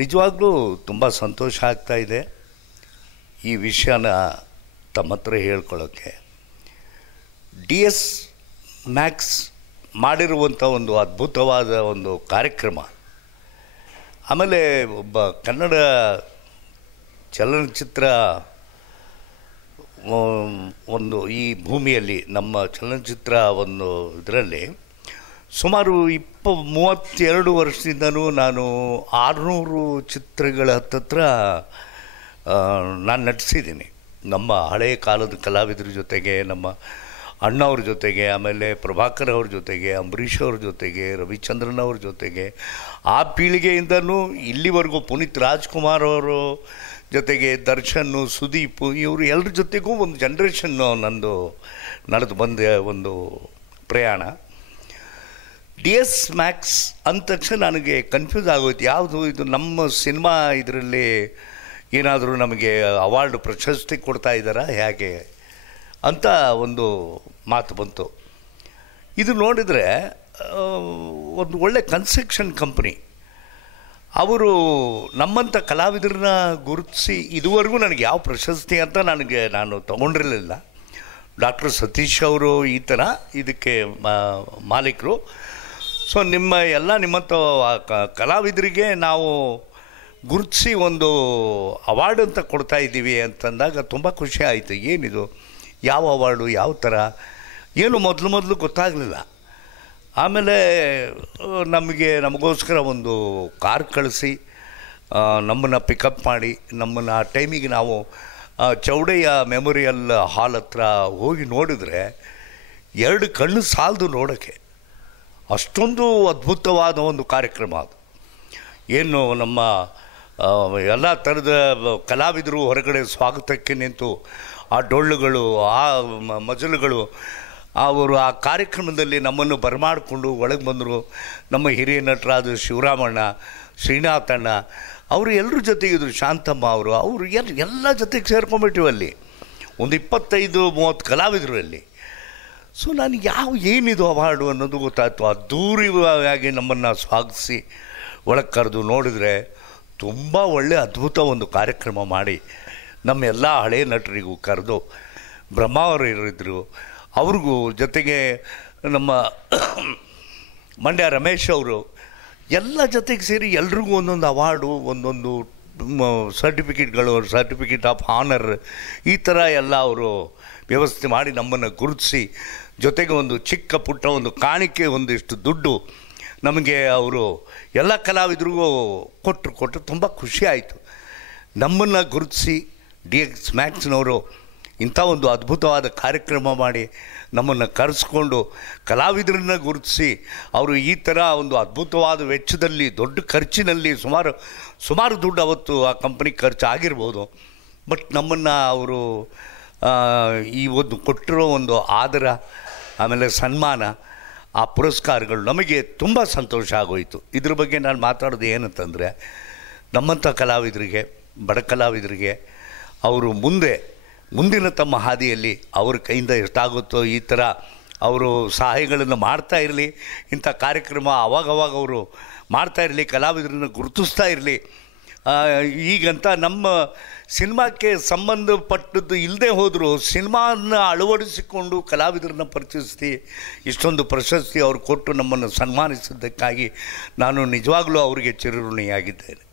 ನಿಜವಾಗ್ಲೂ ತುಂಬ ಸಂತೋಷ ಆಗ್ತಾ ಇದೆ ಈ ವಿಷಯನ ತಮ್ಮ ಹತ್ರ ಹೇಳ್ಕೊಳ್ಳೋಕ್ಕೆ. DS ಮ್ಯಾಕ್ಸ್ ಮಾಡಿರುವಂಥ ಒಂದು ಅದ್ಭುತವಾದ ಒಂದು ಕಾರ್ಯಕ್ರಮ. ಆಮೇಲೆ ಒಬ್ಬ ಕನ್ನಡ ಚಲನಚಿತ್ರ ಒಂದು ಈ ಭೂಮಿಯಲ್ಲಿ ನಮ್ಮ ಚಲನಚಿತ್ರ ಒಂದು ಇದರಲ್ಲಿ ಸುಮಾರು 32 ವರ್ಷದಿಂದನೂ ನಾನು 600 ಚಿತ್ರಗಳ ಹತ್ತತ್ರ ನಾನು ನಟಿಸಿದ್ದೀನಿ. ನಮ್ಮ ಹಳೆಯ ಕಾಲದ ಕಲಾವಿದರ ಜೊತೆಗೆ, ನಮ್ಮ ಅಣ್ಣವ್ರ ಜೊತೆಗೆ, ಆಮೇಲೆ ಪ್ರಭಾಕರ್ ಅವ್ರ ಜೊತೆಗೆ, ಅಂಬರೀಷ್ ಅವ್ರ ಜೊತೆಗೆ, ರವಿಚಂದ್ರನ್ ಅವ್ರ ಜೊತೆಗೆ, ಆ ಪೀಳಿಗೆಯಿಂದನೂ ಇಲ್ಲಿವರೆಗೂ ಪುನೀತ್ ರಾಜ್ಕುಮಾರ್ ಅವರು ಜೊತೆಗೆ, ದರ್ಶನ್, ಸುದೀಪ್, ಇವರು ಎಲ್ಲರ ಜೊತೆಗೂ ಒಂದು ಜನ್ರೇಷನ್ನು ನಂದು ನಡೆದು ಬಂದ ಒಂದು ಪ್ರಯಾಣ. DS ಮ್ಯಾಕ್ಸ್ ಅಂದ ತಕ್ಷಣ ನನಗೆ ಕನ್ಫ್ಯೂಸ್ ಆಗೋಯ್ತು, ಯಾವುದು ಇದು ನಮ್ಮ ಸಿನಿಮಾ ಇದರಲ್ಲಿ ಏನಾದರೂ ನಮಗೆ ಅವಾರ್ಡ್ ಪ್ರಶಸ್ತಿ ಕೊಡ್ತಾ ಇದ್ದಾರಾ ಹೇಗೆ ಅಂತ ಒಂದು ಮಾತು ಬಂತು. ಇದು ನೋಡಿದರೆ ಒಂದು ಒಳ್ಳೆ ಕನ್ಸ್ಟ್ರಕ್ಷನ್ ಕಂಪ್ನಿ ಅವರು ನಮ್ಮಂಥ ಕಲಾವಿದರನ್ನ ಗುರುತಿಸಿ, ಇದುವರೆಗೂ ನನಗೆ ಯಾವ ಪ್ರಶಸ್ತಿ ಅಂತ ನಾನು ತೊಗೊಂಡಿರಲಿಲ್ಲ. ಡಾಕ್ಟರ್ ಸತೀಶ್ ಅವರು ಈ ಥರ ಇದಕ್ಕೆ ಮಾಲೀಕರು. ಸೊ ನಿಮ್ಮಂಥ ಕಲಾವಿದರಿಗೆ ನಾವು ಗುರುತಿಸಿ ಒಂದು ಅವಾರ್ಡ್ ಅಂತ ಕೊಡ್ತಾ ಇದ್ದೀವಿ ಅಂತಂದಾಗ ತುಂಬ ಖುಷಿ ಆಯಿತು. ಏನಿದು, ಯಾವ ಅವಾರ್ಡು, ಯಾವ ಥರ ಏನು ಮೊದಲು ಗೊತ್ತಾಗಲಿಲ್ಲ. ಆಮೇಲೆ ನಮಗೋಸ್ಕರ ಒಂದು ಕಾರ್ ಕಳಿಸಿ ನಮ್ಮನ್ನು ಪಿಕಪ್ ಮಾಡಿ ನಮ್ಮನ್ನು ಆ ಟೈಮಿಗೆ ನಾವು ಚೌಡಯ್ಯ ಮೆಮೋರಿಯಲ್ ಹಾಲ್ ಹತ್ರ ಹೋಗಿ ನೋಡಿದ್ರೆ 2 ಕಣ್ಣು ಸಾಲದು ನೋಡೋಕ್ಕೆ. ಅಷ್ಟೊಂದು ಅದ್ಭುತವಾದ ಒಂದು ಕಾರ್ಯಕ್ರಮ ಅದು. ಏನು ನಮ್ಮ ಎಲ್ಲ ಥರದ ಕಲಾವಿದರು ಹೊರಗಡೆ ಸ್ವಾಗತಕ್ಕೆ ನಿಂತು ಆ ಡೊಳ್ಳುಗಳು, ಆ ಮಜಲುಗಳು, ಅವರು ಆ ಕಾರ್ಯಕ್ರಮದಲ್ಲಿ ನಮ್ಮನ್ನು ಬರಮಾಡಿಕೊಂಡು ಒಳಗೆ ಬಂದರು. ನಮ್ಮ ಹಿರಿಯ ನಟರಾದ ಶಿವರಾಮಣ್ಣ, ಶ್ರೀನಾಥಣ್ಣ ಅವರು ಎಲ್ಲರ ಜೊತೆಗಿದ್ರು, ಶಾಂತಮ್ಮ ಅವರು ಎಲ್ಲ ಜೊತೆಗೆ ಸೇರ್ಕೊಂಡ್ಬಿಟ್ಟಿವಿ ಅಲ್ಲಿ. ಒಂದು 25-30 ಕಲಾವಿದರು ಅಲ್ಲಿ. ಸೊ ನನಗೆ ಏನಿದು ಅವಾರ್ಡು ಅನ್ನೋದು ಗೊತ್ತಾಯಿತು. ಅದ್ಧೂರಿಯಾಗಿ ನಮ್ಮನ್ನು ಸ್ವಾಗತಿಸಿ ಒಳಗೆ ಕರೆದು ನೋಡಿದರೆ ತುಂಬ ಒಳ್ಳೆ ಅದ್ಭುತ ಒಂದು ಕಾರ್ಯಕ್ರಮ ಮಾಡಿ ನಮ್ಮೆಲ್ಲ ಹಳೆಯ ನಟರಿಗೂ ಕರೆದು, ಬ್ರಹ್ಮ ಅವರು ಇರಿದ್ರು, ಅವ್ರಿಗೂ ಜೊತೆಗೆ ನಮ್ಮ ಮಂಡ್ಯ ರಮೇಶ್ ಅವರು ಎಲ್ಲ ಜೊತೆಗೆ ಸೇರಿ ಎಲ್ರಿಗೂ ಒಂದೊಂದು ಅವಾರ್ಡು, ಒಂದೊಂದು ಸರ್ಟಿಫಿಕೇಟ್ಗಳು, ಸರ್ಟಿಫಿಕೇಟ್ ಆಫ್ ಆನರ್, ಈ ಥರ ಎಲ್ಲ ಅವರು ವ್ಯವಸ್ಥೆ ಮಾಡಿ ನಮ್ಮನ್ನು ಗುರುತಿಸಿ, ಜೊತೆಗೆ ಒಂದು ಚಿಕ್ಕ ಪುಟ್ಟ ಒಂದು ಕಾಣಿಕೆ, ಒಂದಿಷ್ಟು ದುಡ್ಡು ನಮಗೆ ಅವರು ಎಲ್ಲ ಕಲಾವಿದರಿಗೂ ಕೊಟ್ಟರು. ತುಂಬ ಖುಷಿ ಆಯಿತು. ನಮ್ಮನ್ನು ಗುರುತಿಸಿ DS ಮ್ಯಾಕ್ಸ್ನವರು ಇಂಥ ಒಂದು ಅದ್ಭುತವಾದ ಕಾರ್ಯಕ್ರಮ ಮಾಡಿ ನಮ್ಮನ್ನು ಕರೆಸ್ಕೊಂಡು ಕಲಾವಿದರನ್ನ ಗುರುತಿಸಿ, ಅವರು ಈ ಥರ ಒಂದು ಅದ್ಭುತವಾದ ವೆಚ್ಚದಲ್ಲಿ, ದೊಡ್ಡ ಖರ್ಚಿನಲ್ಲಿ ಸುಮಾರು ದುಡ್ಡು ಅವತ್ತು ಆ ಕಂಪ್ನಿಗೆ ಖರ್ಚು ಆಗಿರ್ಬೋದು. ಬಟ್ ನಮ್ಮನ್ನು ಅವರು ಈ ಒಂದು ಕೊಟ್ಟಿರೋ ಒಂದು ಆದರ, ಆಮೇಲೆ ಸನ್ಮಾನ, ಆ ಪುರಸ್ಕಾರಗಳು ನಮಗೆ ತುಂಬ ಸಂತೋಷ ಆಗೋಯಿತು. ಇದ್ರ ಬಗ್ಗೆ ನಾನು ಮಾತಾಡೋದು ಏನಂತಂದರೆ, ನಮ್ಮಂಥ ಕಲಾವಿದರಿಗೆ, ಬಡ ಕಲಾವಿದರಿಗೆ ಅವರು ಮುಂದಿನ ತಮ್ಮ ಹಾದಿಯಲ್ಲಿ ಅವ್ರ ಕೈಯಿಂದ ಎಷ್ಟಾಗುತ್ತೋ ಈ ಥರ ಅವರು ಸಹಾಯಗಳನ್ನು ಮಾಡ್ತಾ ಇರಲಿ. ಇಂಥ ಕಾರ್ಯಕ್ರಮ ಅವಾಗವಾಗ ಅವರು ಮಾಡ್ತಾ ಇರಲಿ, ಕಲಾವಿದರನ್ನು ಗುರುತಿಸ್ತಾ ಇರಲಿ. ಈಗಂತ ನಮ್ಮ ಸಿನಿಮಾಕ್ಕೆ ಸಂಬಂಧಪಟ್ಟದ್ದು ಇಲ್ಲದೆ ಹೋದರೂ ಸಿನಿಮಾನ ಅಳವಡಿಸಿಕೊಂಡು ಕಲಾವಿದರನ್ನ ಪರಿಚಯಿಸಿ ಇಷ್ಟೊಂದು ಪ್ರಶಸ್ತಿ ಅವರು ಕೊಟ್ಟು ನಮ್ಮನ್ನು ಸನ್ಮಾನಿಸಿದ್ದಕ್ಕಾಗಿ ನಾನು ನಿಜವಾಗ್ಲೂ ಅವರಿಗೆ ಚಿರಋಣಿಯಾಗಿದ್ದೇನೆ.